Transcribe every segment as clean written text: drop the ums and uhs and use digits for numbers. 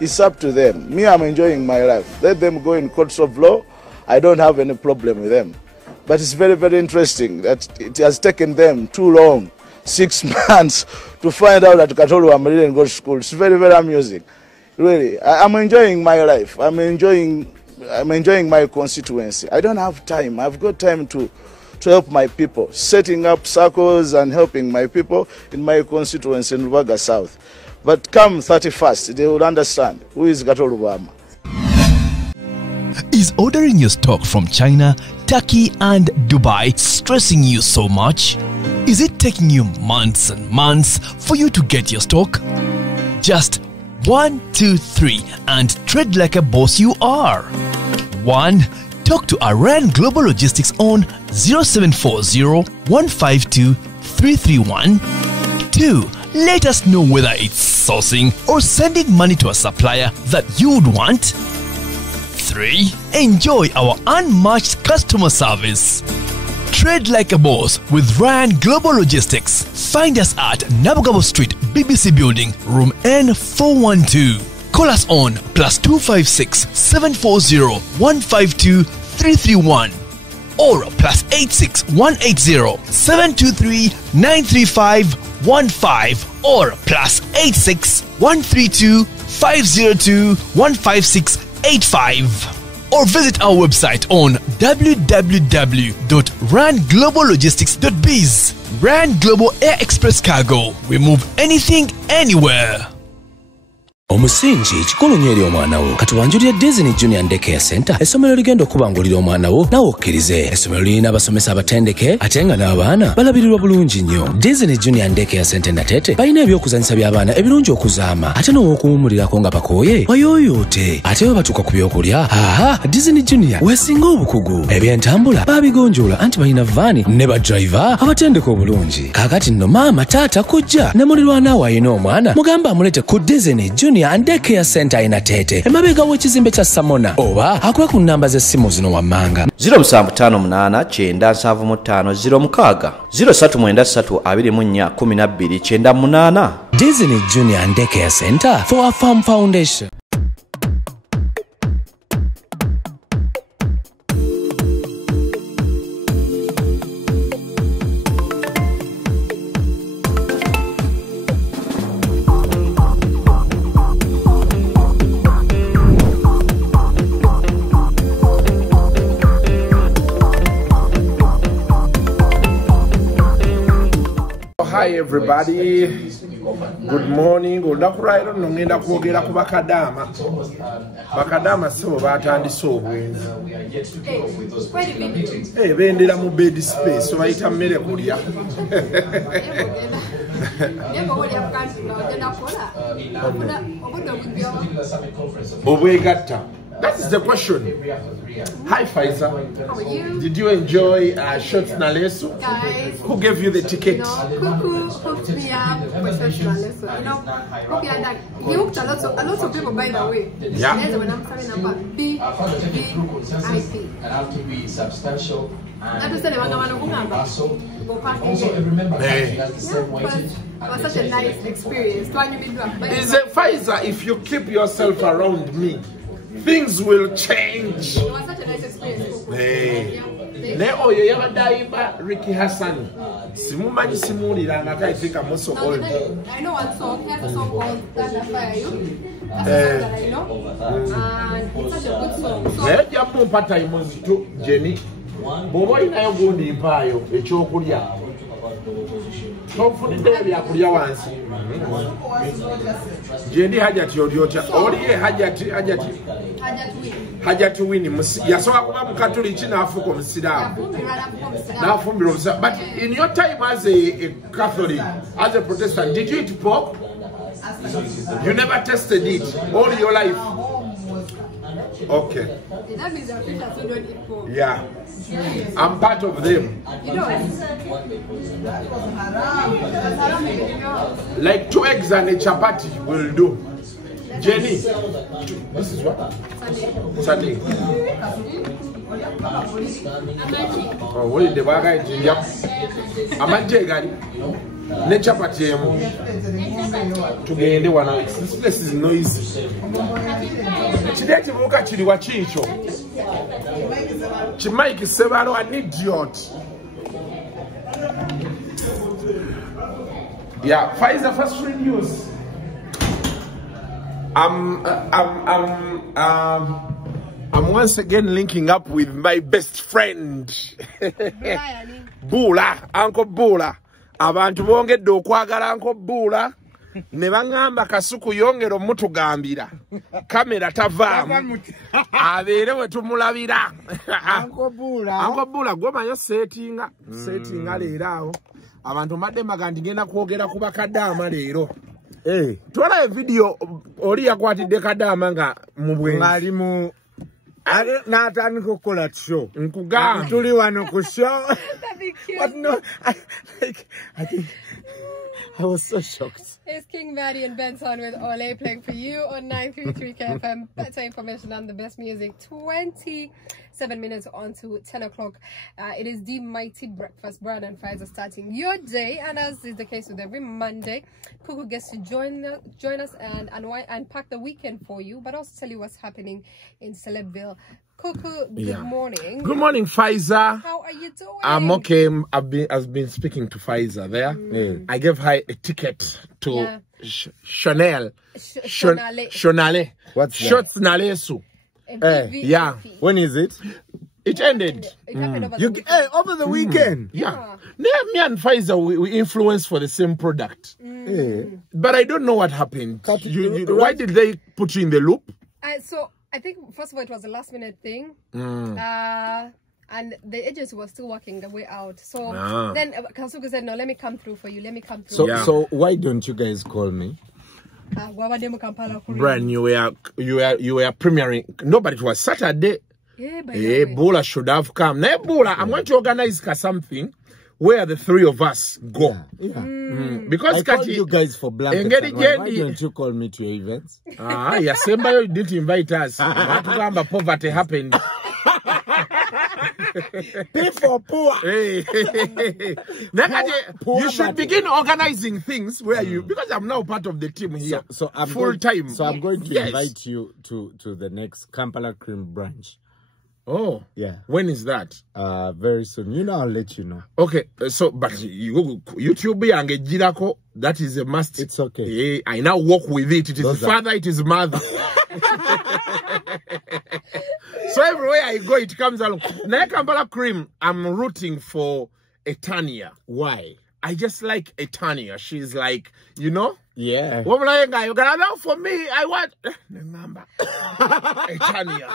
It's up to them. Me, I'm enjoying my life. Let them go in courts of law. I don't have any problem with them. But it's very, very interesting that it has taken them too long, 6 months, to find out that Katolu didn't go to school. It's very, very amusing. Really, I'm enjoying my life. I'm enjoying my constituency. I don't have time. I've got time to help my people, setting up circles and helping my people in my constituency in Rubaga South. But come 31st, they will understand who is Katolu Bama. Is ordering your stock from China, Turkey and Dubai stressing you so much? Is it taking you months and months for you to get your stock? Just 1, 2, 3 and trade like a boss you are. 1. Talk to Iran Global Logistics on 0740 152 331. 2. Let us know whether it's sourcing or sending money to a supplier that you would want. 3. Enjoy our unmatched customer service. Trade like a boss with Ryan Global Logistics. Find us at Nabugabo Street, BBC Building, room N412. Call us on +256 740 152 331 or +86 180 723 935 15 or +86 132 502 156 85 or visit our website on www.rangloballogistics.biz. Rand Global Air Express Cargo. We move anything, anywhere. Omusingi kikulu nnyo eri omwana wo kati wanjulira Disney Junior Daycare Center essomero ligenda okubangulira omwana wo nawe okkirize. Essomero lirina abasomesa abatendeke ate nga n'abaana balabirirwa bulungi nnyo. Disney Junior Daycare Center Natete balina ebyokuzanyisa by'abaana ebirungi okuzaama ate n'okuwummulirako nga bakooye wayooyoote ate we batuuka ku byokulya. Disney Junior weesinga obukugu ebyentambula babigonjoola anti balina vaani ne badriver abatendeka obulungi. Kaakati nno maama taata kujja ne mulirwana ayina omwana mugamba amulete ku Disney Junior and Daycare Center Natete emabega w'ekizimbe kya Samona oba akuba ku nnamba z'essimu zino wammanga 0758 0796 Disney Junior and Daycare Center for a Farm Foundation. Hi everybody, good morning. Olakurairo nongenda kwogera ku bakadama. Bakadama so batandise Obwenzi. Bendera mu bed space so bayita mmere kulya. Obwegatta. That is the question. Hi Faiza. How are you? Did you enjoy Shots Naleso? Guys. Who gave you the ticket? Cuckoo hooked me up with Shots Naleso. You know, he hooked a lot of people, by the way. Yeah. That's when I'm calling about BVIP. And have to be substantial. And also remember hey. that's the same way. It was such a nice experience. Is it Faiza, if you keep yourself around me, things will change. It was such a nice experience. Hey. Leo yo yabadaiba Ricky Hassan. Simumanyi simulira nga I think I'm also old. I know one song. He has a song called Stand Fire You. That's a song that I know. And it's such a good song. Let your pumpa time to Jenny. Bobo inayo gundi mpayo ekyokulya. Tomfulidde ebyakulya wansi. Jenny Hajati odyotya. Oliye Hajati wini yasoka kuba mukatoliki n'afuuka omusiraamu n'afumbira omusiraamu. But in your time as a Catholic, as a Protestant, did you eat pork? You never tested it all your life? Okay. That means that Christians don't eat pork. Yeah. I'm part of them. You know, like 2 eggs and a chapati will do. Jenny, this is what? Sunday. Oh, what is the bagay? Amante gari. ne chapati emu tugende wana. This place is noisy. Chideti muka chili wa chicho Chimaiki Sebalo an idiot. Yeah, Pfizer first free news. I'm once again linking up with my best friend Bula, Uncle Bula. Abantu bongedde okwagala Uncle Bula ne bangamba Kasuku yongero mutugambira kamera tavaamu abeere we tumulabira. Uncle Bula gomanyo settinga leero awo abantu mbadde magandi ngenda kwogera ku bakadama leero. Twala video oli yakwatidde kadama nga mu bwenzi ali mu natandika okukola show nkugamba tuli wano ku show. But no, I think I was so shocked. It's King Maddie and Benson with Ole playing for you on 933 KFM. Better information and the best music. 27 minutes on to 10 o'clock. It is the mighty breakfast. Brad and Pfizer starting your day, and as is the case with every Monday, Kuku gets to join us and unpack the weekend for you, but also tell you what's happening in Celebville. Kuku, good morning. Good morning, Pfizer. How are you doing? I'm okay. I've been speaking to Pfizer there. I gave her a ticket to Chanel. Shonale. What's Shots Nalesu. Yeah. When is it? It ended. It happened over the weekend. Over the weekend. Yeah. Me and Pfizer, we influenced for the same product. But I don't know what happened. Why did they put you in the loop? So I think first of all it was a last minute thing. And the agency was still working the way out. So then Kasuku said, no, let me come through for you. Let me come through. So why don't you guys call me? Brian, you were premiering. No, but it was Saturday. Yeah, Bula should have come. Now, Bula, I'm going to organize something where the three of us go. Because I called you guys for blankets. Why don't you call me to your events? Yeah, somebody didn't invite us. Poverty happened. Pay for poor. You should begin organizing things where you, because I'm now part of the team here. So I'm full time. So I'm going to invite you to the next Kampala Cream branch. Oh, yeah. When is that? Very soon. You know, I'll let you know. Okay, so but YouTube and Girako, that is a must. It's okay. I now work with it. It is father, it is mother. So everywhere I go, it comes along. Now Kampala Cream, I'm rooting for Etania. Why? I just like Etania. She's like, you know? Yeah. For me, I want remember Etania.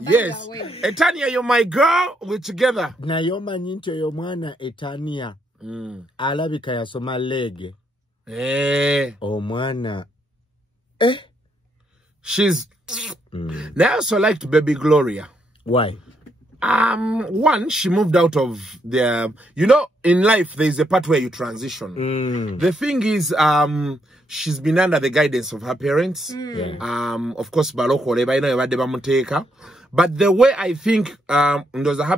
Yes. Etania, you're my girl. We're together. Na yoma nyinto yomwana Etania. Alabika yasoma lege. Omwana. She's I also liked Baby Gloria. Why? One, she moved out of the, you know, in life, there is a part where you transition. The thing is, she's been under the guidance of her parents. Of course, but the way I think, her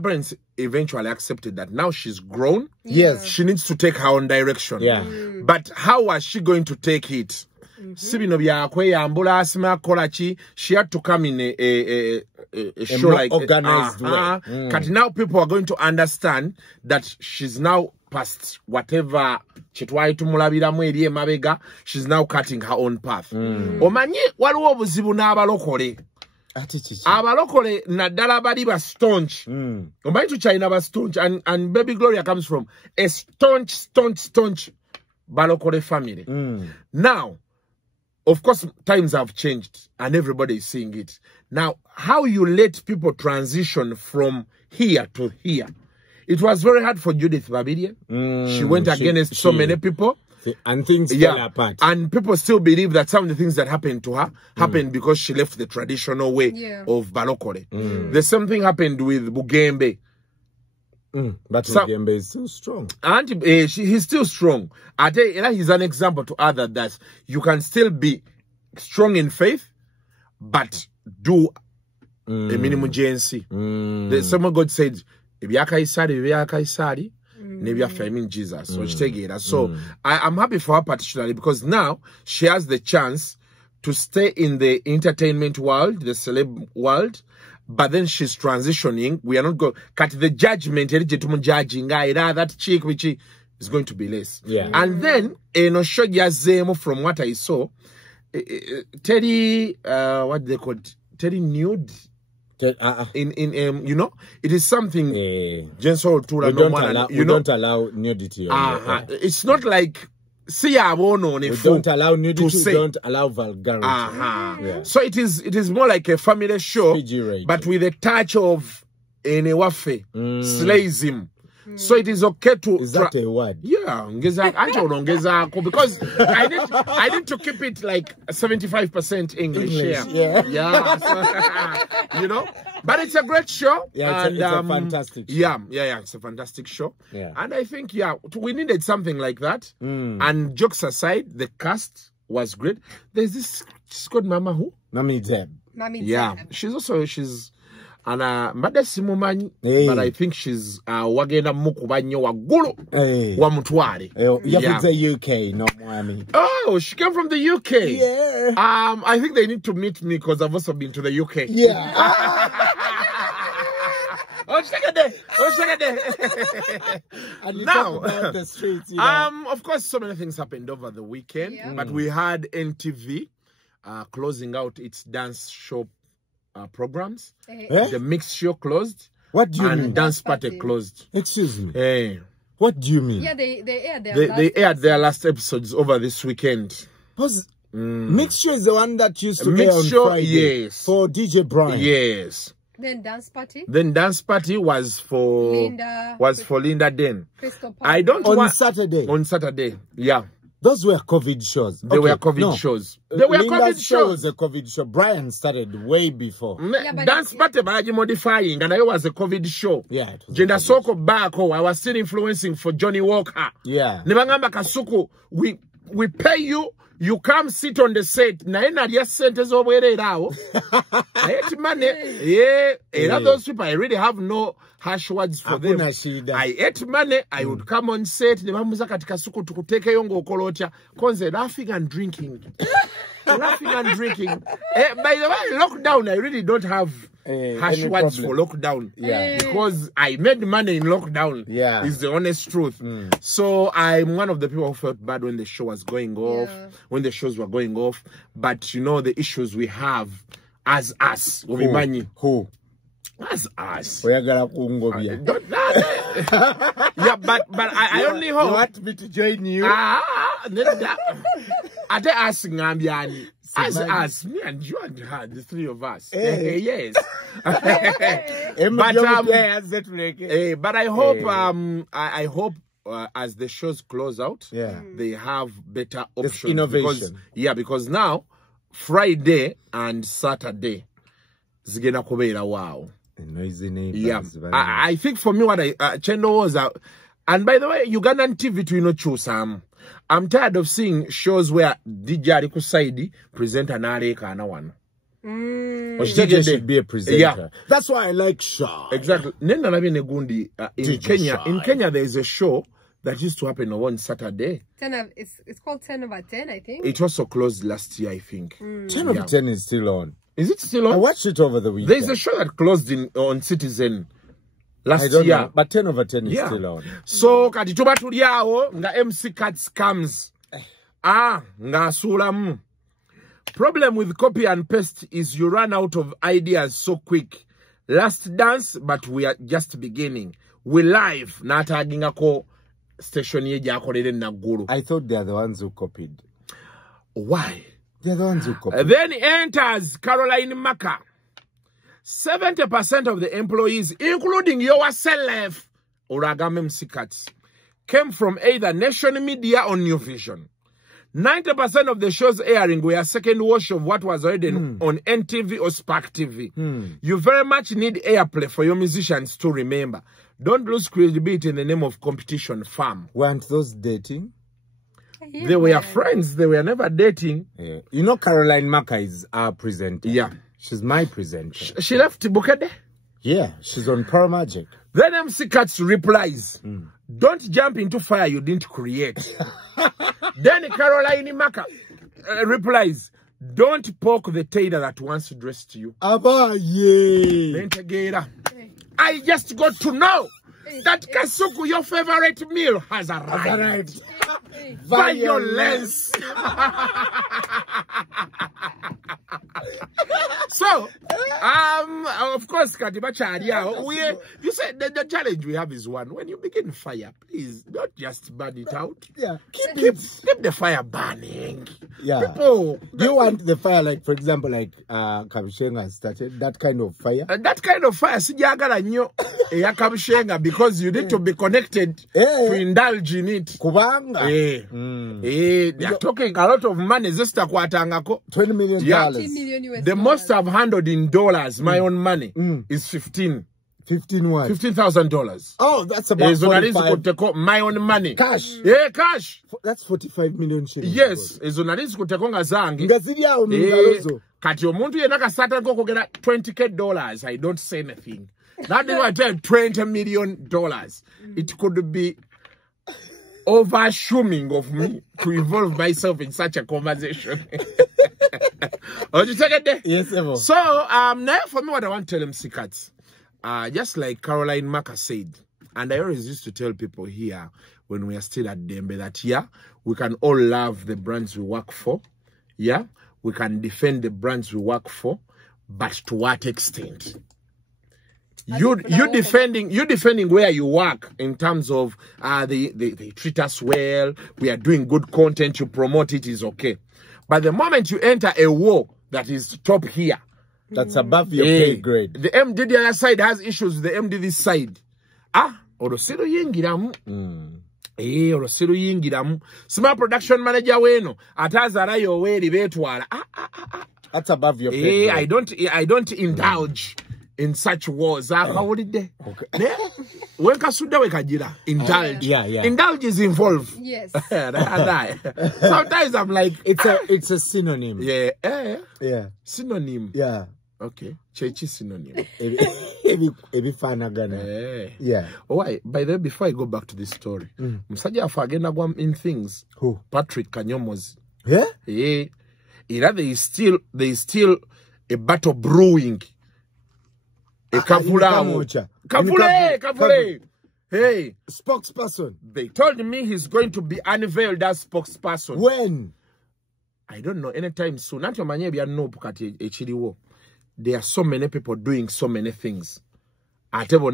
parents eventually accepted that now she's grown. Yes. She needs to take her own direction. Yeah. But how was she going to take it? She had to come in a show like organized way. But now people are going to understand that she's now past whatever she's now cutting her own path. Omanyi waliwo obuzibu n'abalokole. Abalokole naddala bali ba staunch. Omanyi tu China ba staunch, and Baby Gloria comes from a staunch balokole family. Now, of course, times have changed and everybody is seeing it. Now, how you let people transition from here to here? It was very hard for Judith Babidi. She went against so many people. And things fell apart. And people still believe that some of the things that happened to her happened because she left the traditional way of Balokole. The same thing happened with Bugembe. But Bugembe is still strong. And he's still strong. I tell you, he's an example to others that you can still be strong in faith, but do a minimum GNC. Someone God said, I mean Jesus. So so I'm happy for her particularly because now she has the chance to stay in the entertainment world, the celeb world, but then she's transitioning. We are not going cut the judgment judging that chick which is going to be less. Yeah. And then show Zemo from what I saw, Teddy what they called Teddy nude. You know, it is something. We don't allow nudity. It's not like we don't allow nudity. We don't allow vulgarity. So it is more like a family show, but with a touch of slaism. So it is okay to. Is that a word? Yeah, because I need to keep it like 75% English. Yeah. So, you know, but it's a great show. Yeah, it's a fantastic show. Yeah, it's a fantastic show. Yeah, and I think we needed something like that. And jokes aside, the cast was great. There's this called Mama who? Mami Deb. Yeah, she's. And but I think she's wagenda mukubanyo wagulu wa mutwale. The UK, not Miami. Oh, she came from the UK. Yeah. I think they need to meet me because I've also been to the UK. Yeah. And now about the streets, you know. Of course, so many things happened over the weekend, but we had NTV closing out its dance show programs. The mix show closed. What do you mean? And dance party closed. Excuse me. What do you mean? Yeah, they aired their last episodes over this weekend. Mix show is the one that used to be on Friday. Yes. For DJ Brian. Yes. Then dance party was for Linda Den. On Saturday. On Saturday. Yeah. Those were COVID shows. They were COVID shows. They were COVID shows. Was a COVID show. Brian started way before. Dance party by modifying, and I was a COVID show. Yeah. Gender Soko Bako, I was still influencing for Johnny Walker. Yeah. Nebangamba Kasuku, we pay you. You come sit on the set. Na ena dia sentence obwere rao. I ate money. Yeah. Those people, I really have no harsh words for them. I ate money. I would come on set. Nebamuza katika suku tukuteke yongo okolocha. Konze laughing and drinking. Laughing and drinking. By the way, lockdown, I really don't have harsh words for lockdown. Yeah. Because I made money in lockdown. Yeah. Is the honest truth. So I'm one of the people who felt bad when the show was going off, when the shows were going off. But you know the issues we have as us. Who? As us. Yeah, but I only hope. You want me to join you? Are they asking Ambiani? As us, me and you and her, the three of us. Yes. But I hope, I hope as the shows close out, they have better options. Innovation. Because now Friday and Saturday, zigena kubeira wow. Noisy neighbors. I think for me what Chendo was and by the way, Ugandan TV to choose I'm tired of seeing shows where DJ Arikusaidi present an Areka and one. DJ should be a presenter. Yeah. That's why I like Shaw. Exactly. In Kenya there is a show that used to happen on one Saturday. It's called 10 over 10, I think. It also closed last year, I think. 10 over 10 is still on. Is it still on? I watched it over the weekend. There's a show that closed on Citizen last year. Know, but 10 over 10 is still on. So, katituba tuliao, nga MC Cat scams. Nga sulamu. Problem with copy and paste is you run out of ideas so quick. Last dance, but we are just beginning. We live. Na atagingako station yeji akorele naguru. I thought they are the ones who copied. Why? They are the ones who copied. Then enters Caroline Maka. 70% of the employees, including yourself, Uragam MC Cats, came from either Nation Media or New Vision. 90% of the shows airing were a second wash of what was already on NTV or Spark TV. You very much need airplay for your musicians to remember. Don't lose credibility in the name of competition farm. Weren't those dating? Yeah. They were friends. They were never dating. Yeah. You know Caroline Maka is our presenter. Yeah. She's my presenter. She left Bukede? Yeah, she's on Power Magic. Then MC Cats replies, Don't jump into fire you didn't create. Then Caroline Maka replies, don't poke the tailor that once dressed you. Aba, yeah. I just got to know that Kasuku, your favorite meal, has arrived. Violence. So, of course, you said the challenge we have is one. When you begin fire, please don't just burn it out. Yeah, keep the fire burning. Yeah. People, do you want the fire like, for example, like Kabushenga started that kind of fire? That kind of fire, because you need to be connected to indulge in it. Kubanga. They are talking a lot of money. $20 million. Yeah. The most I've handled in dollars, my own money, is $15,000. Oh, that's about 45. My own money. Cash. Yeah, cash. That's 45 million shillings. Yes. Kati omuntu yena kasata kogera $20,000. I don't say anything. That is why I tell you $20 million. It could be over-assuming of me to involve myself in such a conversation. Yes, Evo. So, now for me, what I want to tell them, Sikats, just like Caroline Maka said, and I always used to tell people here when we are still at Dembe that, yeah, we can all love the brands we work for. Yeah, we can defend the brands we work for, but to what extent? You defending where you work in terms of they treat us well, we are doing good content, you promote it is okay. But the moment you enter a war that is top here, that's above your pay grade. The MD the other side has issues with the MD this side. Orosiro yingiramu. Orosiro yingiramu. Small production manager weno atazara yo weri betwala. That's above your pay grade. I don't indulge in such wars. Okay. When Kasuda wekajira, indulge. Yeah. Indulge is involved. Yes. Sometimes I'm like, it's a synonym. Yeah. Yeah. Synonym. Yeah. Okay. Chechi synonym. Yeah. Oh, why? By the way, before I go back to this story, Msaja afagenda gwam in things. Who? Patrick Kanyomozi. Yeah? Yeah. There is still a battle brewing. Kavule. Hey. Spokesperson. They told me he's going to be unveiled as spokesperson. When? I don't know. Anytime soon. There are so many people doing so many things. Before.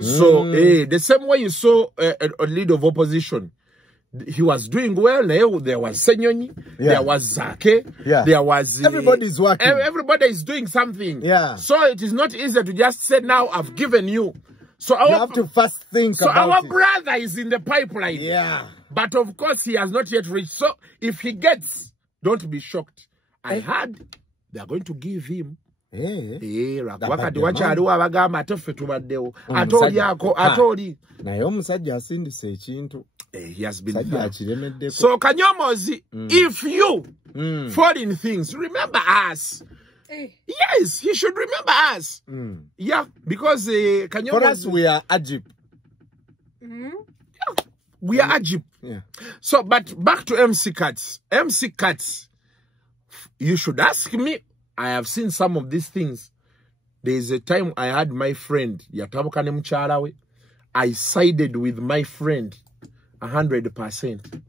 So, the same way you saw a leader of opposition, he was doing well. There was Senyoni, there was Zake, there was... everybody's working. Everybody is doing something. Yeah. So it is not easy to just say, now I've given you. So you have to first think about our brother is in the pipeline. Yeah. But of course, he has not yet reached. So if he gets, don't be shocked. I heard they are going to give him. He has been so Kanyomozi, if you fall in things, remember us. Yes, he should remember us. Yeah, because Kanyomozi, for us we are Egypt. Yeah, we are Egypt. Yeah. So, but back to MC Cats. MC Cats, you should ask me. I have seen some of these things. There is a time I had my friend, I sided with my friend 100%.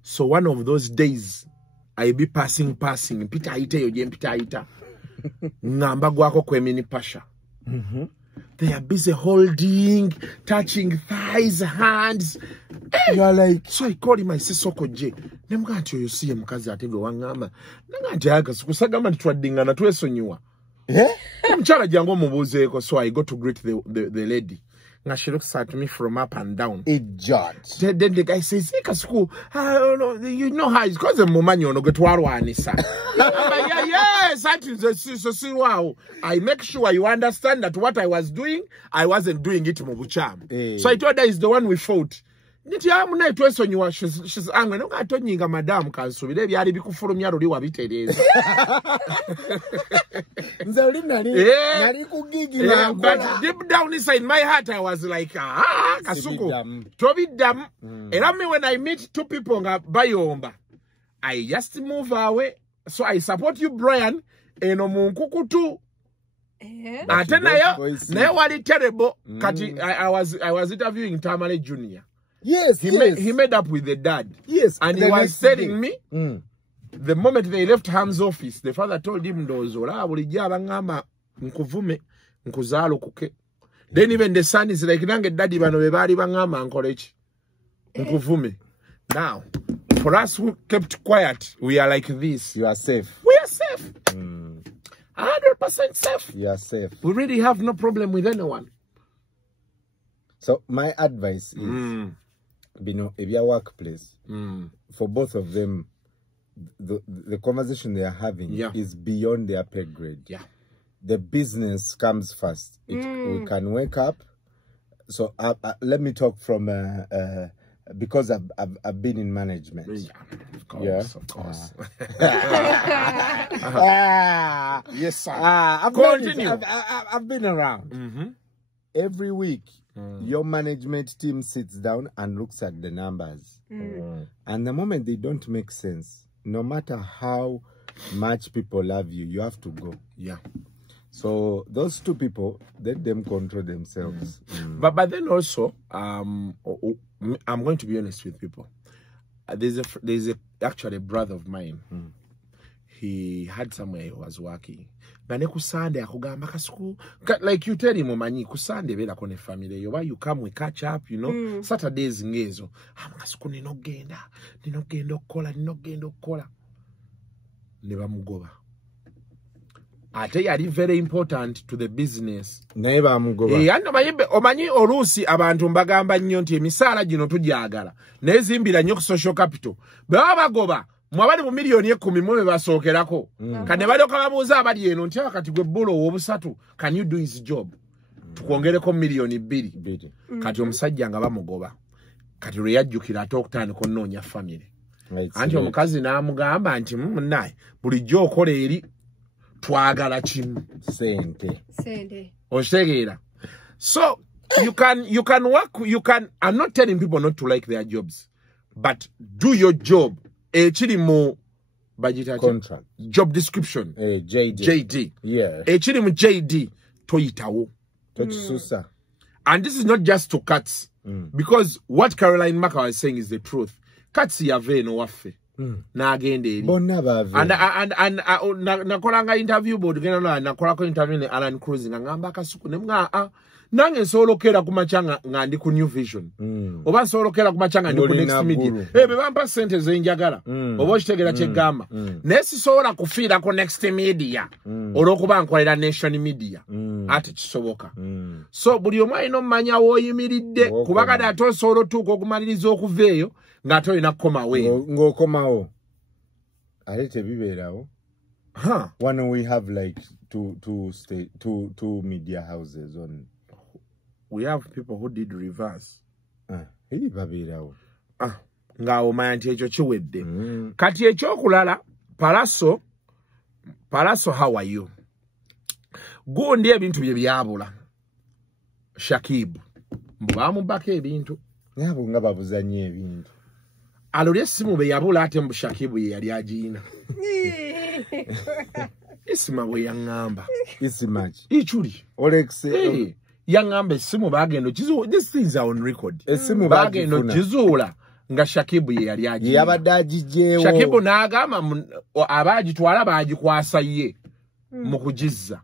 So one of those days, I be passing. Pita ita. Ngamba gwako kwemini pasha. They are busy holding, touching thighs, hands. You are like, so I called him, I said, Soko J. Nemgancho you see him kazi atego wangama. Nangajaga kusagama twadinga na tuwe sonyua. Yeah? Mchala jango mubuzeko, so I go to greet the lady. And she looks at me from up and down. Idiot. Then the guy says, hey, Kasuku, you know how it's because the woman you know get warwanisa. Yes, I make sure you understand that what I was doing, I wasn't doing it Mobucham. So I told her it's the one we fought. Niti amuna twesonyiwa she's angry no gatonyinga madam kansubire byali bikufulumya luli wabitereza. Nzali nali kugigira but deep down inside my heart I was like kasuku tobidam. Era me when I meet two people nga bayomba I just move away. So I support you Brian eno munkukutu. Ate nayo wali terrible kati I was interviewing Tamale Jr. Yes, he made up with the dad. Yes, and he was telling me the moment they left Ham's office, the father told him dozola bulijja abangama nkuvume nkuzalo kuke. Then even the son is like nange daddy bano bebali bangama nkolechi nkuvume. Now, for us who kept quiet, we are like this. You are safe. We are safe. 100% safe. You are safe. We really have no problem with anyone. So my advice is, if your workplace, for both of them, the conversation they are having is beyond their pay grade. Yeah. The business comes first. We can wake up. So let me talk from because I've been in management. Yeah, of course. Yes, sir. I've been around. Every week, your management team sits down and looks at the numbers. And the moment they don't make sense, no matter how much people love you, you have to go. Yeah. So those two people, let them control themselves. But then also, I'm going to be honest with people. There's actually a brother of mine. He had somewhere he was working. Like you tell him, Omanyi, kusande vela kone family. You come, we catch up, you know. Saturdays ngezo. Amakasuku ninogenda kola. Never mugoba. I tell you, it's very important to the business. Never mugoba. Omanyi olusi abantu mbagamba nnyo nti emisala gino tujagala. Nezimbira nnyo ku social capital. Baba bagoba mwabali mu milioni 10 mwe basookerako. Kane bali okababuuza abali eno nti akati gwe bulo obusatu can you do his job? Tukwongereko milioni 2. Kati omusajja nga bamugoba. Kati lwe yajjukira atokutandika onnoonya family. Anti omukazi n'amugamba nti naye bulijjo okola eri twagala kimu sente. Oshegeera. So you can work, I'm not telling people not to like their jobs, but do your job. Echiri mo contract. Job description. JD. Yeah. Echiri mo JD toyitawo. Tochisusa. And this is not just to cuts. Because what Caroline Maka was saying is the truth. Cuts yave no wafe. Na agende and nakolanga interview board gena nakolako interview ne Alan Cruz ngamba kasuku nemga nange solokera kumachanga ngandi ku New Vision oba solokera kumachanga ndi ku Next Media be bampa sente zenjagala oba kitegera kyegamba nesi sola kufira ku Next Media olokuba nkolera Nation Media ati kisoboka so buli omwe ino manya woyimiridde kubakada atosolo tuko okumaliriza okuveeyo ngato ina koma we ngokomawo alete biberawo when we have like two media houses on. We have people who did reverse. Hili baberawo ngawo mayanti ekyo kiwedde kati ekyokulala Palaso how are you gundi ebintu bye byabula Shakib mbamubaka ebintu yabo nga babuzanye ebintu alole simu be yabula ate mbu Shakibu ye yali agiina isima we yangamba isimachi ichuli Olex yangamba simu bagendo kizu this things are on record esimu bagendo kizula nga Shakibu ye yali agiina yabadajijewo Shakibu n'agamba abagitwala bagikwasa ye mu kugizza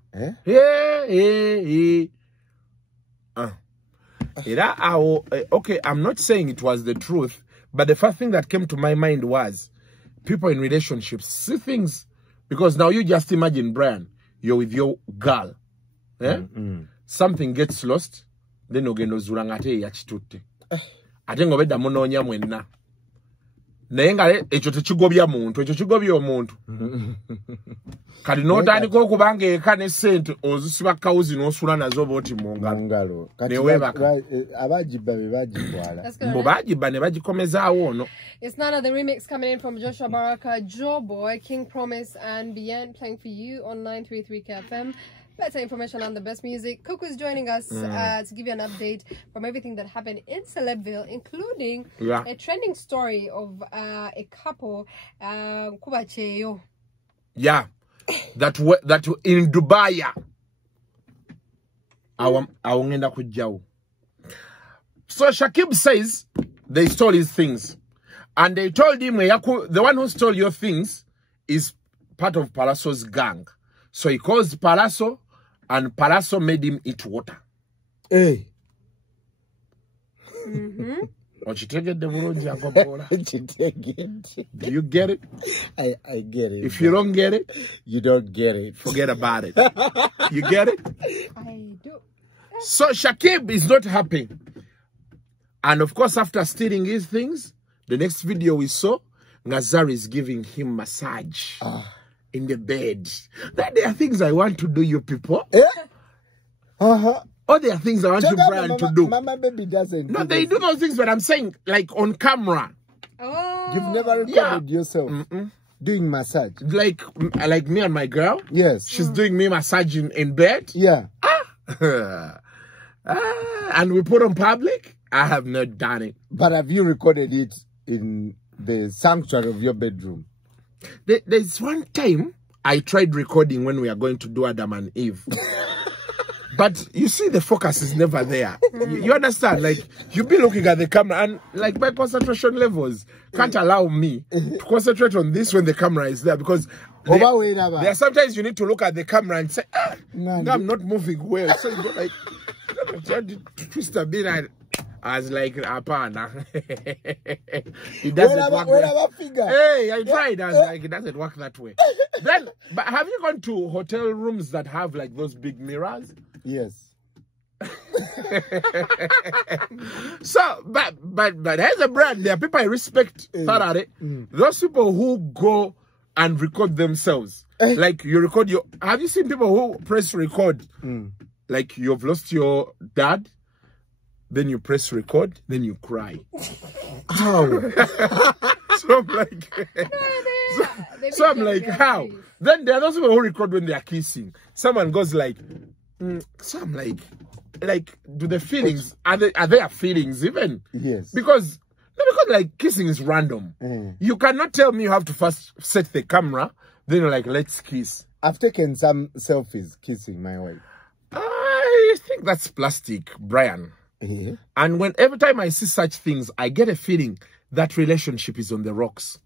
era awo okay, I'm not saying it was the truth, but the first thing that came to my mind was people in relationships see things, because now you just imagine, Brian, you're with your girl, something gets lost, then ogendo zurangate yachitutte ate ngobedda munonya mwenna naye nga ekyo tekigobya muntu, ekyo kigobya omuntu. Kati n'otandika okuba ng'eka ne ssente ozisiba kawuzi n'osula nazo bw'oti mu ngalo. Abagibba be bagitwala. Mbo bagibba ne bagikomezaawo ono. It's none of the remix coming in from Joshua Baraka, Joe Boy, King Promise, and Bien playing for you on 933 KFM. Better information on the best music. Kuku's joining us to give you an update from everything that happened in Celebville, including a trending story of a couple, Kubacheyo. Yeah, that in Dubai. Awongenda kujao. So Shakib says they stole his things, and they told him the one who stole your things is part of Palazzo's gang. So he calls Palazzo, and Palazzo made him eat water. Hey. Do you get it? I get it. If you don't get it, you don't get it. Forget about it. You get it? I do. So Shakib is not happy. And of course, after stealing his things, the next video we saw, Ngazari is giving him massage. In the bed. That there are things I want to do, you people. Or there are things I want you, Brian, to do. Mama baby doesn't. No, they do those things, but I'm saying, like, on camera. Oh. You've never recorded yourself doing massage? Like me and my girl? Yes. She's doing me massage in bed? Yeah. And we put on public? I have not done it. But have you recorded it in the sanctuary of your bedroom? There's one time I tried recording when we are going to do Adam and Eve. But you see, the focus is never there. You understand? Like, you be looking at the camera, and like my concentration levels can't allow me to concentrate on this when the camera is there, because there are sometimes you need to look at the camera and say, no, I'm not moving well. So you go like, try to twist a bit, and I was like, apana. It doesn't work that. Hey, I tried. I was like, it doesn't work that way. Then, but have you gone to hotel rooms that have like those big mirrors? Yes. So, but as a brand, there are people I respect thoroughly. Those people who go and record themselves. Like you record your. Have you seen people who press record? Like you've lost your dad. Then you press record, then you cry. How? So I'm like, so I'm like, how? Then there are those people who record when they are kissing. Someone goes like, so I'm like, do the feelings, are there feelings even? Yes. Because like kissing is random. You cannot tell me you have to first set the camera, then you're like, let's kiss. I've taken some selfies kissing my wife. I think that's plastic, Brian. And every time I see such things, I get a feeling that relationship is on the rocks.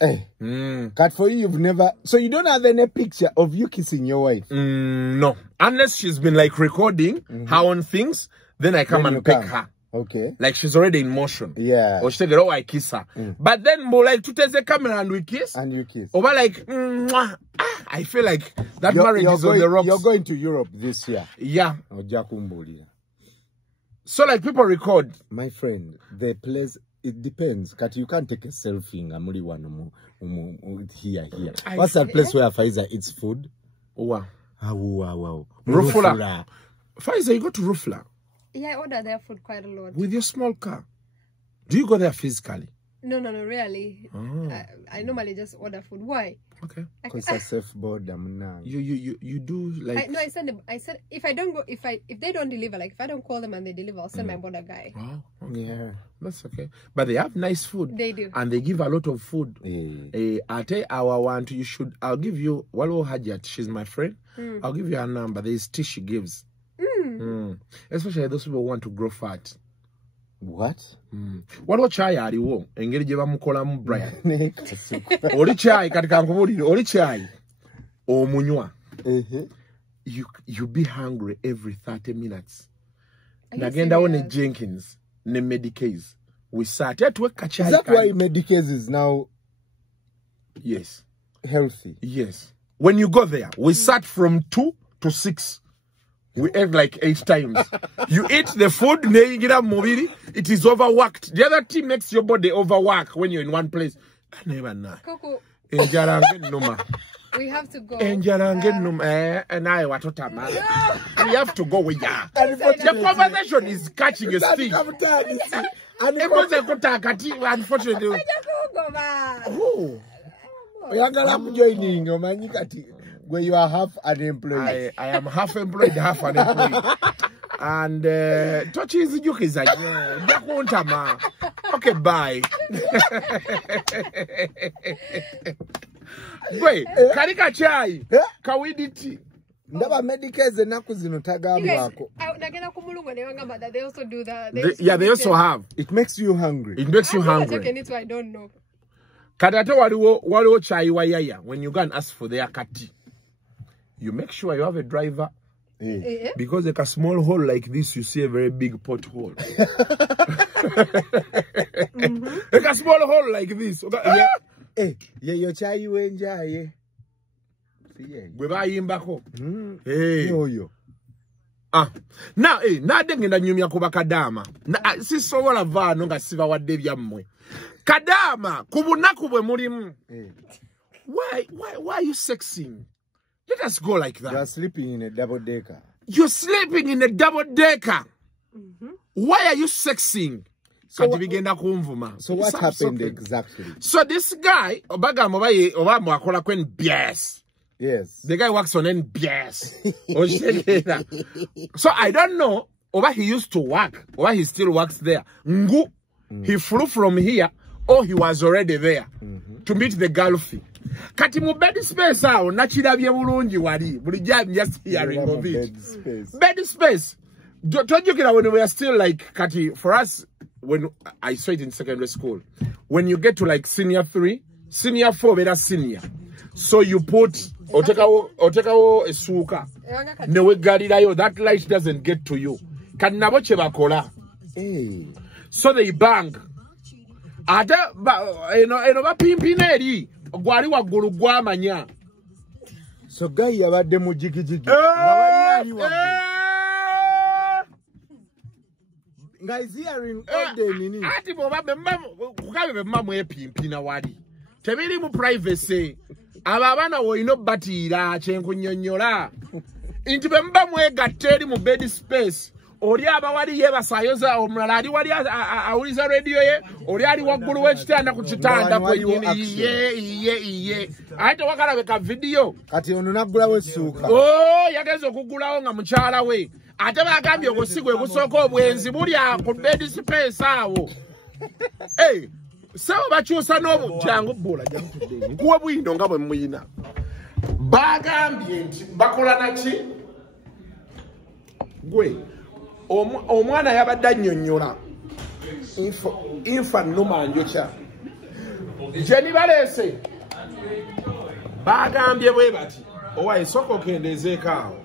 Cut for you, you've never. So you don't have any picture of you kissing your wife? No. Unless she's been like recording her own things, then I come and pick her. Okay. Like she's already in motion. Yeah. Or she said, oh, I kiss her. But then more like to take the camera and we kiss. And you kiss. Or like, I feel like that marriage is on the rocks. You're going to Europe this year. Yeah. So like people record. My friend, the place, it depends. Kat, you can't take a selfie in Amuli one here. What's that place where Faiza eats food? Wow. Wow. Rufula. Faiza, you go to Rufula? Yeah, I order their food quite a lot. With your small car? Do you go there physically? No, really. I normally just order food. Why? Okay. Because I surfboard. You do like. I said if I don't go, if they don't deliver, like if I don't call them and they deliver, I'll send my border guy. Oh, okay. Yeah, that's okay. But they have nice food. They do, and they give a lot of food. I'll tell you our one. I'll give you Walu Hajat. She's my friend. I'll give you her number. There's tea she gives. Especially those people who want to grow fat. What? Waliwo chai aliwo engeri gye bamukolamu Brian. Oli chai katika nkubulire oli chai omunywa. You be hungry every 30 minutes. Nagendawo ne Jenkins ne Medicaze. We sat at work chai. Is that why Medicaze is now yes healthy? Yes. When you go there, we sat from 2 to 6. We ate like 8 times. You eat the food, it is overworked. The other team makes your body overwork when you're in one place. Coco. We have to go. And I want to we have to go with ya. The conversation is catching a stick. Unfortunately. Where you are half unemployed. I am half employed, half unemployed. And touch is okay, bye. Wait, karika chai, kawiditi. Ndaba medicals naku zino tagambako. They also do that. They also have. It makes you hungry. It makes you hungry. I don't know. Kadate waliwo chai wa yaya. When you go and ask for their kati, you make sure you have a driver. Because like a small hole like this, you see a very big pothole. Like a small hole like this. Your chai you enjoy. We buy him back home. Yo. Now, nothing in the new bakadama. Sis so what a no siva wa devia mwe. Kadama, kubunaku we murim. Why are you sexing? Let us go like that. You're sleeping in a double decker. You're sleeping in a double decker. Why are you sexing? So what happened exactly? So this guy, yes. The guy works on NBS. So I don't know over he used to work, or he still works there. Ngu, he flew from here, or he was already there to meet the girlfriend. Kati mu bed space awo nakirabye bulungi wali bulijja just hearing of it. Bed space. Tojukira when we are still like kati for us when I saw it in secondary school. When you get to like senior 3, senior 4 better senior. So you put otekawo esuka. Newe galirayo that light doesn't get to you. Kati nabo kye bakola. So they bang. Ate eno bapimpina eri. Gwali wagulu gwamanya. So guy yabadde mu jigijigi. Guys hearing all day nini. Ati boba kukabe mamu epimpina wali. Tebiri mu privacy. Ababana wo ino batira kyenkunyonyola. Inti bemba mwegatte eri mu bed space. Oli abawali yebasayoza omulala ali wali awuliza radio ye oli ali waggulu w'ekitanda ku kitanda iye ate wakalabe ka video kati ono naggulawo essuuka yagenza okugulawo nga mukyala we ate bagambye okusigwa ekusooka obwenzi buli ku bed space awo sawo bakyusa n'obukyangu bbula jamutudde nkuwa bwindo nga bwe muyina bagambye nti bakola naki gwe omwana yabadde annyonnyola infa nnuma njokya gye nibalese bagambye bwe bati owaye sooka okendeezeeko awo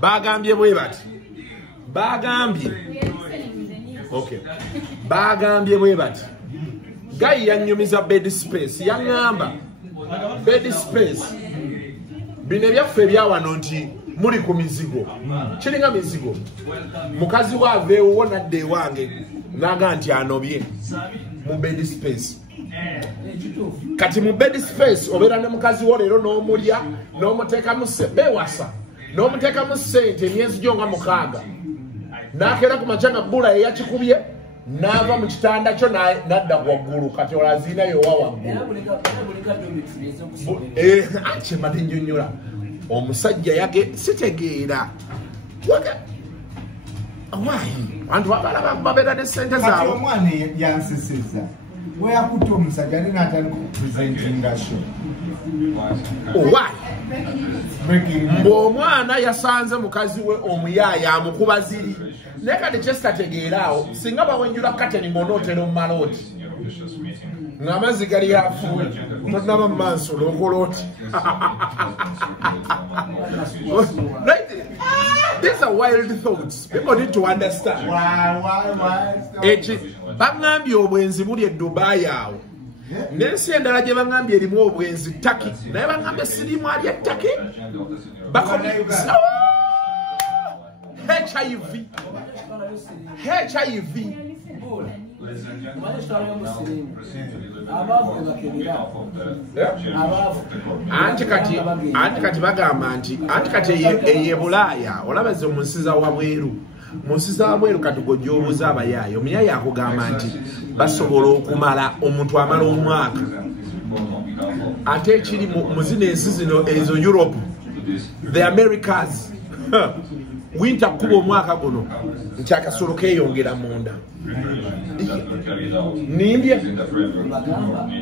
bagambye bwe bati bagambye bwe bati gayi yannyumiza bed space yaŋŋamba bed space bino ebyaffe ebyawano nti muri ku mizigo kiringa mizigo mukazi waaveewo nadde ewange naga nti anobye mu bed space kati mu bed space obeera ne mukazi wo leero n'omulya n'omuteekamu bewasa n'omuteekamu ssente emyezi gyo nga 6 n'akeera ku makya nga bbula eyakikubye n'ava mu kitanda kyo n'adda waggulu kati olaziinayo owa waggulu kyemate nnyonnyola omusajja yage sitegeera abantu babeera ne ssente zaabwe omwana yansisizza we yakutte omusajja ne n'atandika okupresentinga show ng'omwana yasanze mukazi we omuyaaya amukuba ziri naye kati kyesitategeeraawo singa bawenjula kateni ng'onootera omumalooti ng'amazzi gali afuwe tonaba mu maaso lookola oti these are wild thoughts. People need to understand. Bangambye obwenzi buli e Dubai awo. Nensi endala gye bangambye erimu obwenzi Turkey. Naye bangambye sirimu ali e Turkey. HIV. Anti kati bagamba nti anti kati eyebulaya olabaze omusiza wabweru musiza wabweru kati gojjobuza abayayo omuyayo akugamba nti basobola okumala omuntu amala omwaka ate ekiri mu zino ensi zino ezo Europe the Americas winter kuba omwaka guno nti akasolo keeyongera munda nimbye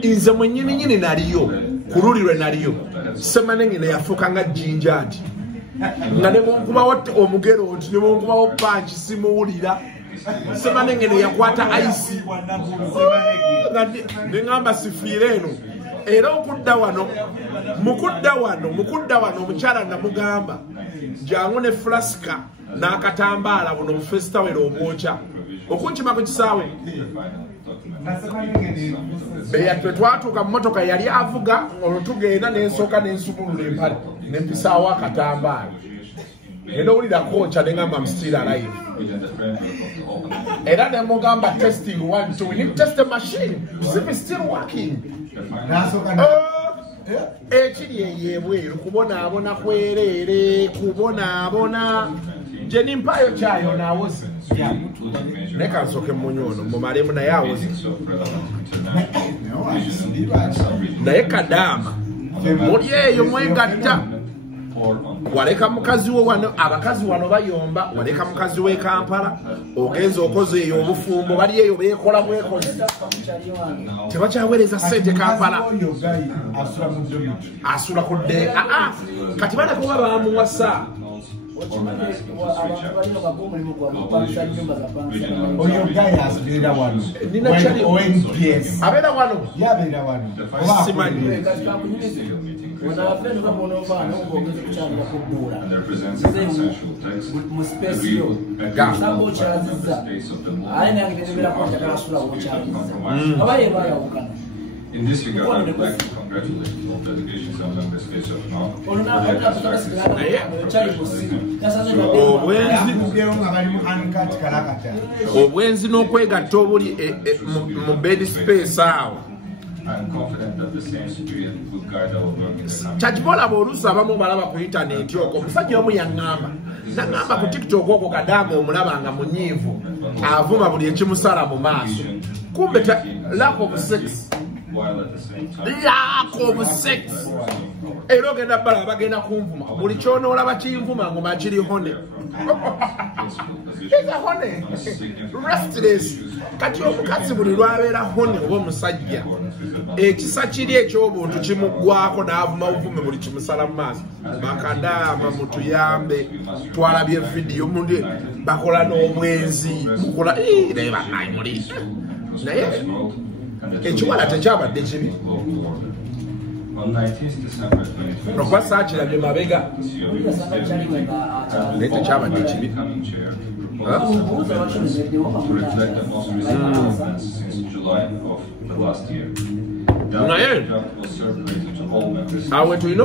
nze mwennyini naliyo kululirwe naliyo semanenge neyafuuka nga jinjaati nga ne bwonkubawo omugero nti ne bwonkubawo panchi simuwulira semanenge neyakwata ayisi neŋŋamba sifiire eno era okudda wano mukudda wano omukyala namugamba jangu ne flasika n'akatambaala buno mufesitawera obwokya okunkima ku kisaawe beyatwe twatuuka mu motoka yali avuga olwo tugenda nensooka nensumulula empale nempisaawo akatambaala ngenda owulira kocha neŋŋamba I'm still alive era nemugamba testing 1 2 we need to test the machine to see if it's still working ekiri eyebweru kubonaabona kwereere kubonaabona gye nimpayo kyayo naawozi naye kansooke mumunyono mumalemu naye awozi naye kadaama muli eyo mwegatta waleka mukazi wo wano abakazi wano bayomba waleka mukazi we Kampala ogenza okoze eyo obufumbo bali eyo beekola mwekozi tebakyaweereza ssente Kampala asula ku dde kati balakuba bamuwasa abeera wano simanyi In this regard, I would like to congratulate all delegations of member states of North. Obwenzi n'okwegatta obuli mu bed space awo. I'm confident that the same spirit would guide our work in the country. Chachibola bolusa abamu balaba ku internet okwo omusajja omu yaŋŋamba naŋŋamba ku TikTok okwo Kadaama omulaba nga munyiivu avuma buli ekimusala mu maaso kumbe lack of sex era ogenda bala bagenda kunvuma buli kyonoolaba kinvuma ngoma kiri hone eza hone restless kati omukazi buli lwabeera hone oba omusajja ekisa kiri eky'obuntu kimuggwako n'avuma buvume buli kimusala mu maaso Bakadama mutuyambe twalabye vidiyo mundi bakola n'obwenzi mukola naye bannaye muli naye ekiwala tekyabadde kibi okuba saakirabye mabega naye tekyabadde kibi naye awe tulina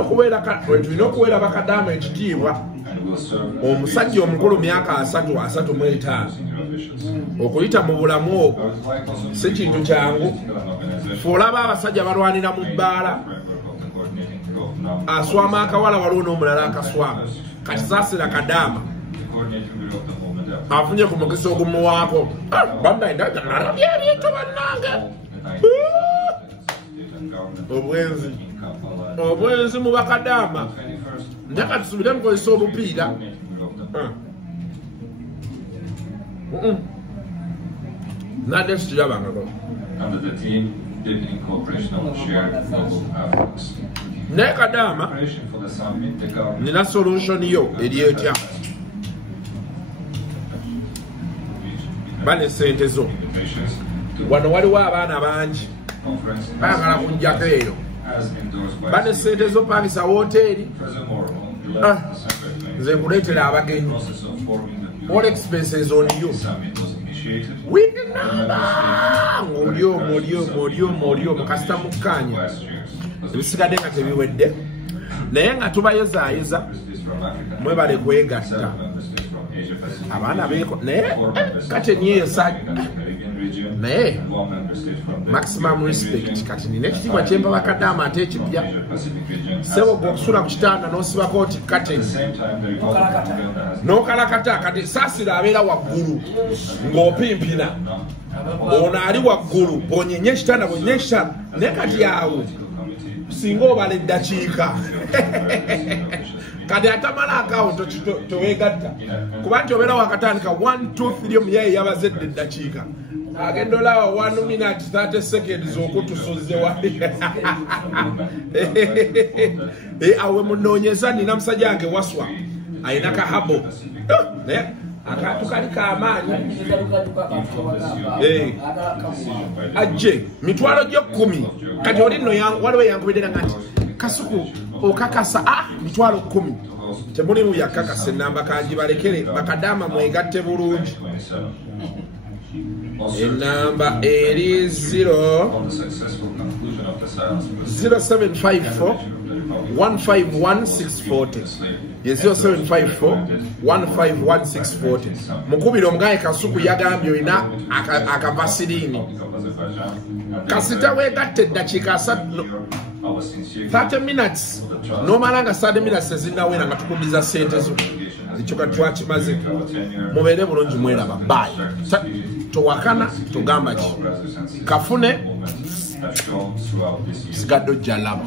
okuweera Bakadama ekitiibwa omusajja omukulu myaka 35 okuyita mu bulamu obwo si kintu kyangu olaba abasajja balwanira mu bbaala aswama akawala waliwo n'omulala akaswama kati saasira Kadaama afunye ku mukisa ogumuwaako bannaindaganalabye ebintu bannange obwenzi mu Bakadama njaka tusubire mukozesa obupiira nadde sikirabangako naye Kadaama nina solution yo eri etya bane sente zo wano waliwo abaana bangi bayagala kunjako eyo bane sente zo pangisa woteeri nze nkuleetera abagenyi all expenses on you with the number ng'olyomu kasita mukkanya ebisigadde nga tebiwedde naye nga tubayezayeza mwebale kwegatta Abana beko ne kati niyo sa ne maximum respect kati ni nekitibwa kyemba bakadama ate ekipya sebo gokusula ku kitanda n'osibako oti kati n'okalakata kati saasira abeera waggulu ng'opimpina ono ali waggulu bw'onyenye ekitanda bw'onyenye ekitanda naye kati awo singa obala eddakiika kati atamala akawunto toweegatta kuba nti obeera wakatandika 1 2 3 omuyayi yabazedde eddakiika agenda olawa 1 minute 30 seconds okutusuzewa awe munoonyeza nina musajja wange waswa ayina kahabo naye akantu kali k'amaanyi ajje mitwalo gyo 10 kati oli nno waliwo yankubiddera nga nti kasuku okakasa mitwalo 10 temulimu yakakasa enamba kangibalekere bakadama mwegatte bulungi enamba eri 0754 151640 ye 0754 151640 mukubira omugaye kasuku yagambye olina akavasirini kasita wegatte eddakiika 30 minutes nomala nga 30 minutes ezinawera nga tukubiza sente zo ekyo kati twakimaze mubeere bulungi mweraba bayi towakana togamba ki kafune sigadde ojja laba